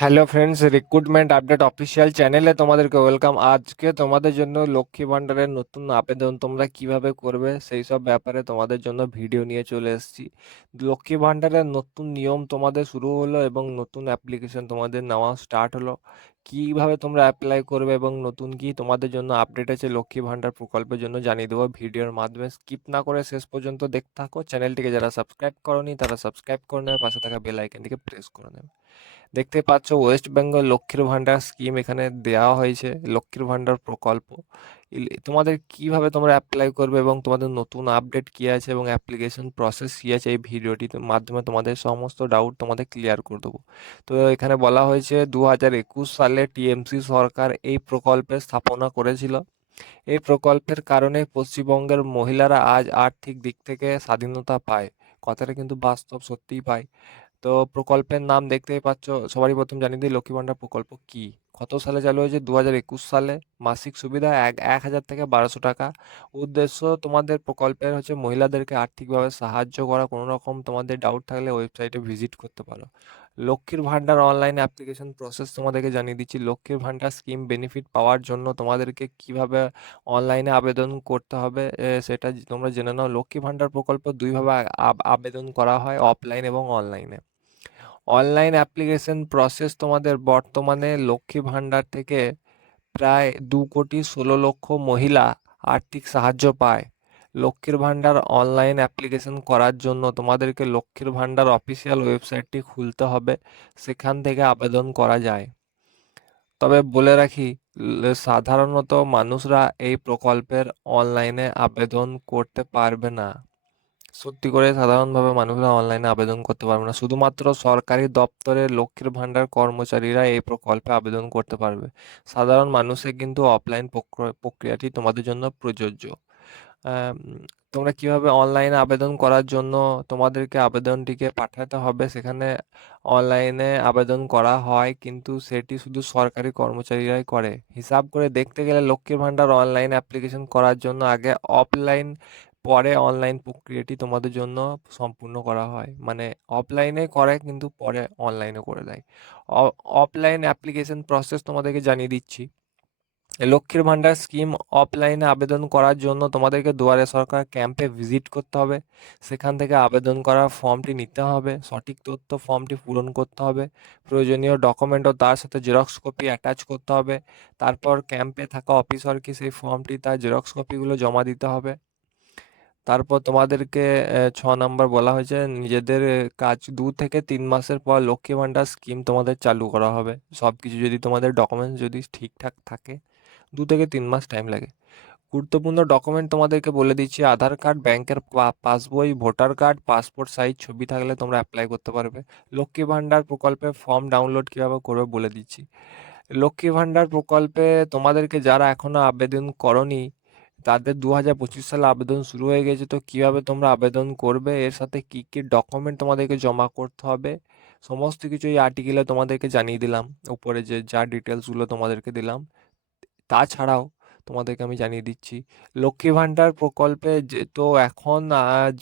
Hello friends recruitment update official চ্যানেলে তোমাদেরকে welcome আজকে তোমাদের জন্য লক্ষ্মী ভান্ডারের নতুন আবেদন তোমরা কীভাবে করবে সেই সব ব্যাপারে তোমাদের জন্য ভিডিও নিয়ে চলে এসেছি। লক্ষ্মী ভান্ডারের নতুন নিয়ম তোমাদের শুরু হলো এবং নতুন অ্যাপ্লিকেশন তোমাদের নেওয়া স্টার্ট হলো। কীভাবে তোমরা অ্যাপ্লাই করবে এবং নতুন কি তোমাদের জন্য আপডেট আছে লক্ষ্মী ভান্ডার প্রকল্পের জন্য জানিয়ে দেবো। ভিডিওর মাধ্যমে স্কিপ না করে শেষ পর্যন্ত দেখতে থাকো। চ্যানেলটিকে যারা সাবস্ক্রাইব করনি তারা সাবস্ক্রাইব করে নেবে। পাশে থাকা বেল আইকনটিকে প্রেস করে নেবে। দেখতে পাচ্ছ ওয়েস্ট বেঙ্গল লক্ষ্মীর ভান্ডার স্কিম এখানে দেওয়া হয়েছে। লক্ষ্মীর ভান্ডার প্রকল্প। তোমাদের কীভাবে তোমরা অ্যাপ্লাই করবে এবং তোমাদের নতুন আপডেট কি আছে এবং অ্যাপ্লিকেশন প্রসেস কি আছে, এই ভিডিওটির মাধ্যমে তোমাদের সমস্ত ডাউট তোমাদের ক্লিয়ার করে দেবো। তো এখানে বলা হয়েছে দু হাজার একুশ সালে টিএমসি সরকার এই প্রকল্পের স্থাপনা করেছিল। এই প্রকল্পের কারণে পশ্চিমবঙ্গের মহিলারা আজ আর্থিক দিক থেকে স্বাধীনতা পায়। কথাটা কিন্তু বাস্তব সত্যিই পায়। তো প্রকল্পের নাম দেখতেই পাচ্ছ, সবারই প্রথম জানিয়ে দিই লক্ষ্মী ভান্ডার প্রকল্প কি? কত সালে চালু হয়েছে? দু হাজার একুশ সালে। মাসিক সুবিধা এক এক হাজার থেকে বারোশো টাকা। উদ্দেশ্য, তোমাদের প্রকল্পের হচ্ছে মহিলাদেরকে আর্থিকভাবে সাহায্য করা। কোনো রকম তোমাদের ডাউট থাকলে ওয়েবসাইটে ভিজিট করতে পারো। লক্ষ্মীর ভান্ডার অনলাইন অ্যাপ্লিকেশন প্রসেস তোমাদেরকে জানিয়ে দিচ্ছি। লক্ষ্মীর ভান্ডার স্কিম বেনিফিট পাওয়ার জন্য তোমাদেরকে কীভাবে অনলাইনে আবেদন করতে হবে সেটা তোমরা জেনে নাও। লক্ষ্মী ভান্ডার প্রকল্প দুইভাবে আবেদন করা হয় অফলাইন এবং অনলাইনে অনলাইন অ্যাপ্লিকেশন প্রসেস তোমাদের বর্তমানে লক্ষ্মী ভান্ডার থেকে প্রায় দু কোটি ষোলো লক্ষ মহিলা আর্থিক সাহায্য পায়। লক্ষ্মীর ভান্ডার অনলাইন অ্যাপ্লিকেশন করার জন্য তোমাদেরকে লক্ষ্মীর ভান্ডার অফিসিয়াল ওয়েবসাইটটি খুলতে হবে, সেখান থেকে আবেদন করা যায়। তবে বলে রাখি সাধারণত মানুষরা এই প্রকল্পের অনলাইনে আবেদন করতে পারবে না। সত্যি করে সাধারণভাবে মানুষরা অনলাইনে আবেদন করতে পারবে না। শুধুমাত্র সরকারি দপ্তরের লক্ষ্মীর ভান্ডার কর্মচারীরা এই প্রকল্পে আবেদন করতে পারবে। সাধারণ মানুষের কিন্তু অফলাইন প্রক্রিয়াটি তোমাদের জন্য প্রযোজ্য। তোমরা কীভাবে অনলাইনে আবেদন করার জন্য তোমাদেরকে আবেদনটিকে পাঠাতে হবে সেখানে অনলাইনে আবেদন করা হয়, কিন্তু সেটি শুধু সরকারি কর্মচারীরাই করে। হিসাব করে দেখতে গেলে লক্ষ্মীর ভান্ডার অনলাইন অ্যাপ্লিকেশন করার জন্য আগে অফলাইন পরে অনলাইন প্রক্রিয়াটি তোমাদের জন্য সম্পূর্ণ করা হয়। মানে অফলাইনে করে কিন্তু পরে অনলাইনে করে দেয়। অফলাইন অ্যাপ্লিকেশন প্রসেস তোমাদেরকে জানিয়ে দিচ্ছি। লক্ষ্মীর ভান্ডার স্কিম অফলাইনে আবেদন করার জন্য তোমাদেরকে দুয়ারে সরকার ক্যাম্পে ভিজিট করতে হবে। সেখান থেকে আবেদন করার ফর্মটি নিতে হবে। সঠিক তথ্য ফর্মটি পূরণ করতে হবে। প্রয়োজনীয় ডকুমেন্ট ও তার সাথে জেরক্স কপি অ্যাটাচ করতে হবে। তারপর ক্যাম্পে থাকা অফিসারকে সেই ফর্মটি তার জেরক্স কপিগুলো জমা দিতে হবে। তারপর তোমাদেরকে ছ নাম্বার বলা হয়েছে নিজেদের কাজ দু থেকে তিন মাসের পর লক্ষ্মী ভান্ডার স্কিম তোমাদের চালু করা হবে। সব কিছু যদি তোমাদের ডকুমেন্টস যদি ঠিকঠাক থাকে, দু থেকে তিন মাস টাইম লাগে। গুরুত্বপূর্ণ ডকুমেন্ট তোমাদেরকে বলে দিচ্ছি, আধার কার্ড, ব্যাংকের পাসবই, ভোটার কার্ড, পাসপোর্ট সাইজ ছবি থাকলে তোমরা অ্যাপ্লাই করতে পারবে। লক্ষ্মী ভান্ডার প্রকল্পে ফর্ম ডাউনলোড কীভাবে করবে বলে দিচ্ছি। লক্ষ্মী ভান্ডার প্রকল্পে তোমাদেরকে যারা এখনও আবেদন করনি তাদের দু হাজার পঁচিশ সালে আবেদন শুরু হয়ে গেছে, তো কীভাবে তোমরা আবেদন করবে? এর সাথে কী কী ডকুমেন্ট তোমাদেরকে জমা করতে হবে? সমস্ত কিছু এই আর্টিকেলে তোমাদেরকে জানিয়ে দিলাম, উপরে যে, যা ডিটেলসগুলো তোমাদেরকে দিলাম। তাছাড়াও তোমাদেরকে আমি জানিয়ে দিচ্ছি। লক্ষ্মী ভান্ডার প্রকল্পে যে, তো এখন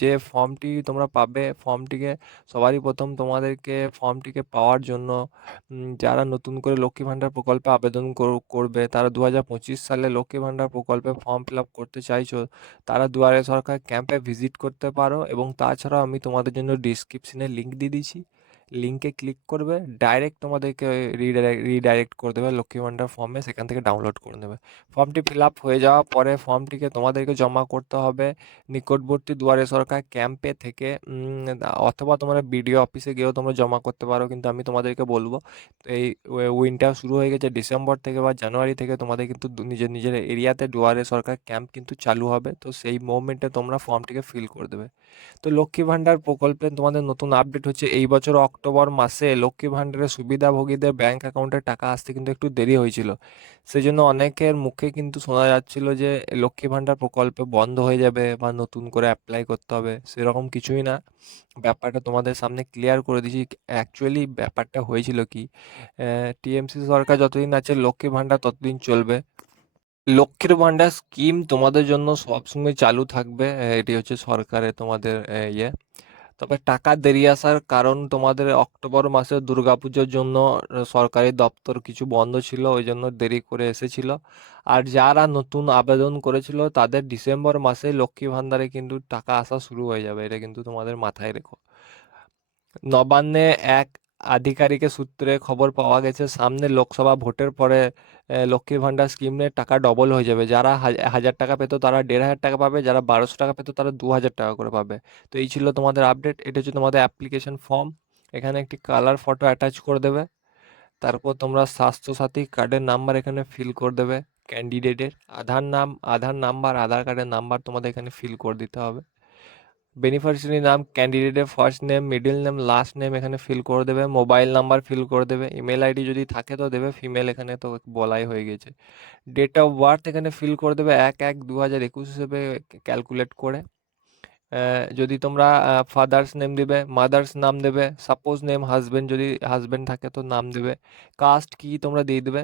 যে ফর্মটি তোমরা পাবে, ফর্মটিকে সবারই প্রথম তোমাদেরকে ফর্মটিকে পাওয়ার জন্য যারা নতুন করে লক্ষ্মী ভান্ডার প্রকল্পে আবেদন করবে, তারা দু হাজার পঁচিশ সালে লক্ষ্মী ভান্ডার প্রকল্পে ফর্ম ফিল আপ করতে চাইছো, তারা দুয়ারে সরকার ক্যাম্পে ভিজিট করতে পারো এবং তাছাড়াও আমি তোমাদের জন্য ডিসক্রিপশনে লিঙ্ক দিয়ে দিয়েছি। লিঙ্কে ক্লিক করবে ডাইরেক্ট তোমাদেরকে রিডাইরেক্ট রিডাইরেক্ট করে দেবে লক্ষ্মী ভান্ডার ফর্মে সেখান থেকে ডাউনলোড করে নেবে। ফর্মটি ফিল আপ হয়ে যাওয়ার পরে ফর্মটিকে তোমাদেরকে জমা করতে হবে নিকটবর্তী দুয়ারে সরকার ক্যাম্পে থেকে অথবা তোমরা বিডিও অফিসে গিয়েও তোমরা জমা করতে পারো, কিন্তু আমি তোমাদেরকে বলব, এই উইন্টার শুরু হয়ে গেছে ডিসেম্বর থেকে বা জানুয়ারি থেকে তোমাদের কিন্তু নিজের নিজের এরিয়াতে দুয়ারে সরকার ক্যাম্প কিন্তু চালু হবে, তো সেই মোমেন্টে তোমরা ফর্মটিকে ফিল করে দেবে। তো লক্ষ্মী ভান্ডার প্রকল্পে তোমাদের নতুন আপডেট হচ্ছে, এই বছর অক্টোবর মাসে লক্ষ্মী ভান্ডারের সুবিধাভোগীদের ব্যাংক অ্যাকাউন্টে টাকা আসতে কিন্তু একটু দেরি হয়েছিল। সেই জন্য অনেকের মুখে কিন্তু শোনা যাচ্ছিল যে, লক্ষ্মী ভান্ডার প্রকল্পে বন্ধ হয়ে যাবে বা নতুন করে অ্যাপ্লাই করতে হবে, সেরকম কিছুই না। ব্যাপারটা তোমাদের সামনে ক্লিয়ার করে দিয়েছি। অ্যাকচুয়ালি ব্যাপারটা হয়েছিল কি টিএমসি সরকার যতদিন আছে, লক্ষ্মী ভান্ডার ততদিন চলবে। লক্ষ্মীর ভান্ডার স্কিম তোমাদের জন্য সবসময় চালু থাকবে এটি হচ্ছে সরকারের তোমাদের ইয়ে। তবে টাকা দেরি আসার কারণ তোমাদের অক্টোবর মাসে দুর্গাপুজোর জন্য সরকারি দপ্তর কিছু বন্ধ ছিল ওই জন্য দেরি করে এসেছিল। আর যারা নতুন আবেদন করেছিল, তাদের ডিসেম্বর মাসে লক্ষ্মী ভান্ডারে কিন্তু টাকা আসা শুরু হয়ে যাবে, এটা কিন্তু তোমাদের মাথায় রেখো। নবান্নে এক আধিকারিকের সূত্রে খবর পাওয়া গেছে, সামনে লোকসভা ভোটের পরে লক্ষ্মীর ভান্ডার স্কিমে টাকা ডবল হয়ে যাবে। যারা হাজ- হাজার টাকা পেতো তারা দেড় হাজার টাকা পাবে, যারা বারোশো টাকা পেতো তারা দু হাজার টাকা করে পাবে। তো এই ছিল তোমাদের আপডেট এটা হচ্ছে তোমাদের অ্যাপ্লিকেশন ফর্ম এখানে একটি কালার ফটো অ্যাটাচ করে দেবে। তারপর তোমরা স্বাস্থ্যসাথী কার্ডের নাম্বার এখানে ফিল করে দেবে ক্যান্ডিডেটের আধার নাম, আধার নাম্বার আধার কার্ডের নাম্বার তোমাদের এখানে ফিল করে দিতে হবে। বেনিফিশিয়ারি নাম ক্যান্ডিডেটের first name middle name last name এখানে ফিল করে দেবে মোবাইল নাম্বার ফিল করে দেবে ইমেল আইডি যদি থাকে তো দেবে ফিমেল এখানে তো বলাই হয়ে গেছে। ডেট অফ বার্থ এখানে ফিল করে দেবে এক এক দু হাজার একুশ হিসেবে ক্যালকুলেট করে। যদি তোমরা ফাদার্স নেম দেবে মাদার্স নাম দেবে সাপোজ নেম হাজবেন্ড যদি হাজবেন্ড থাকে তো নাম দেবে। কাস্ট কি তোমরা দিয়ে দেবে?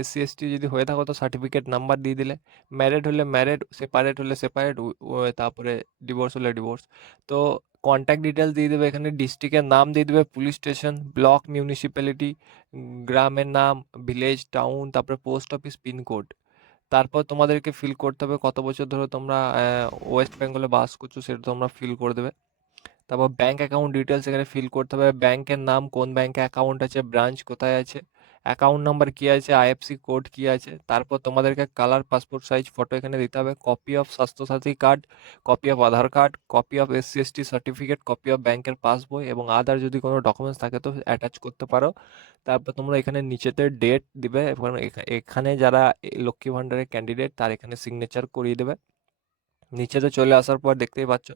এসসি এসটি যদি হয়ে থাকো তো সার্টিফিকেট নাম্বার দিয়ে দিলে। ম্যারেড হলে ম্যারেড সেপারেট হলে সেপারেট তারপরে ডিভোর্স হলে ডিভোর্স তো কন্ট্যাক্ট ডিটেলস দিয়ে দেবে এখানে ডিস্ট্রিক্টের নাম দিয়ে দেবে পুলিশ স্টেশন ব্লক মিউনিসিপ্যালিটি গ্রামের নাম ভিলেজ টাউন তারপরে পোস্ট অফিস পিনকোড তারপর তোমাদেরকে ফিল করতে হবে কত বছর ধরে তোমরা ওয়েস্ট বেঙ্গলে বাস করছ সেটা তোমরা ফিল করে দেবে। তারপর ব্যাঙ্ক অ্যাকাউন্ট ডিটেলস এখানে ফিল করতে হবে। ব্যাংকের নাম, কোন ব্যাংকে অ্যাকাউন্ট আছে ব্রাঞ্চ কোথায় আছে। অ্যাকাউন্ট নাম্বার কী আছে আইএফসি কোড কী আছে, তারপর তোমাদেরকে কালার পাসপোর্ট সাইজ ফটো এখানে দিতে হবে copy of Swasthya Sathi card copy of Aadhaar card copy of SC ST certificate copy of ব্যাংকের পাসবই এবং আদার যদি কোনো ডকুমেন্টস থাকে তো অ্যাটাচ করতে পারো। তারপর তোমরা এখানে নিচেতে ডেট দিবে এবং এখা- এখানে যারা লক্ষ্মী ভাণ্ডারের ক্যান্ডিডেট তার এখানে সিগনেচার করিয়ে দেবে। নিচেতে চলে আসার পর দেখতেই পাচ্ছ,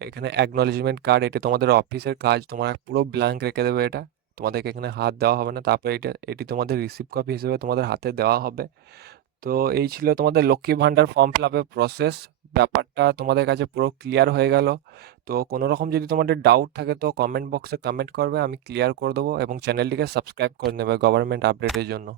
এখানে অ্যাকনলেজমেন্ট কার্ড এটা তোমাদের অফিসের কাজ, তোমরা পুরো ব্ল্যাঙ্ক রেখে দেবে এটা। তোমাদেরকে এখানে হাত দেওয়া হবে না। তারপরে এটা এটি তোমাদের রিসিভ কপি হিসেবে তোমাদের হাতে দেওয়া হবে। তো এই ছিল তোমাদের লক্ষ্মী ভান্ডার ফর্ম ফিল আপের প্রসেস ব্যাপারটা তোমাদের কাছে পুরো ক্লিয়ার হয়ে গেল। তো কোনো রকম যদি তোমাদের ডাউট থাকে তো কমেন্ট বক্সে কমেন্ট করবে, আমি ক্লিয়ার করে দেবো এবং চ্যানেলটিকে সাবস্ক্রাইব করে নেবে গভর্নমেন্ট আপডেটের জন্য।